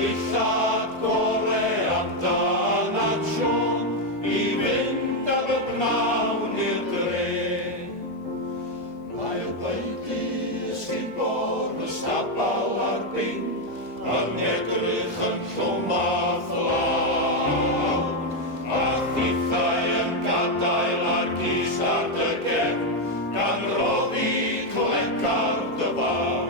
dillad gore amdana Sion I fynd am y bnawn i'r dre. Mae'r beidi ysgyn bor y stabal ar bin yn edrych yn llwm a fflaw a thithau yn gadael ar gys ar dy gefn gan roddi clegar dy faw.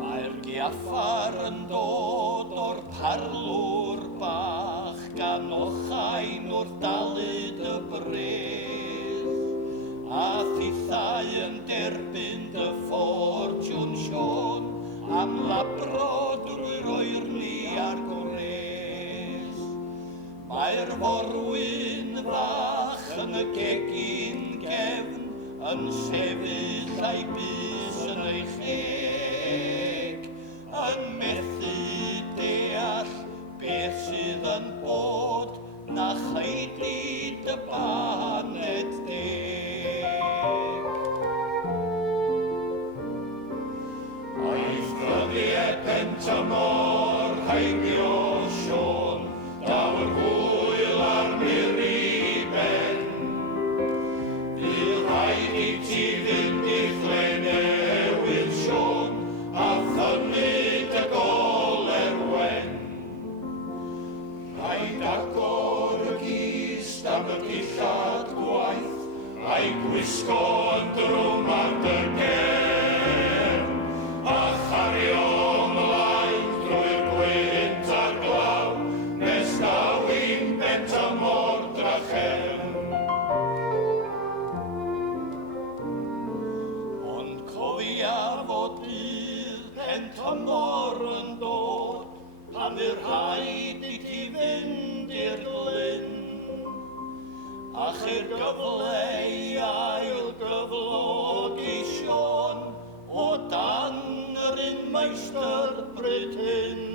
Mae'r giaffar yn dod o'r parlwr bach gan ochain wrth dalu dy breth a thithau yn derbyn dy ffortiwn Sion am labro drwy'r oerni a'r gwres. Mae'r forwyn fach yn y gegin gefn yn sefyll a'i bys yn ei cheg yn methu deall beth sydd yn bod na cheidli dy baned deg. Aeth ddyddiau pentamor heibio Sion daw'r hwyl ar miri ben. Fydd rhaid I ti fynd i'r lle newydd Sion a thynnu dy goler wen. Rhaid agor y gist am y dillad gwaith a'i gwisgo yn drwm ar dy gefn a chario ymlaen drwy'r gwynt a'r glaw nes na wyn bent y môr drachefn. Ond cofia fod bydd bent y môr yn dod pan fydd rhaid I ti fynd i'r glyn a chy'r gyfle I ail gyflogi Sion o dan yr un meistr Brythyn.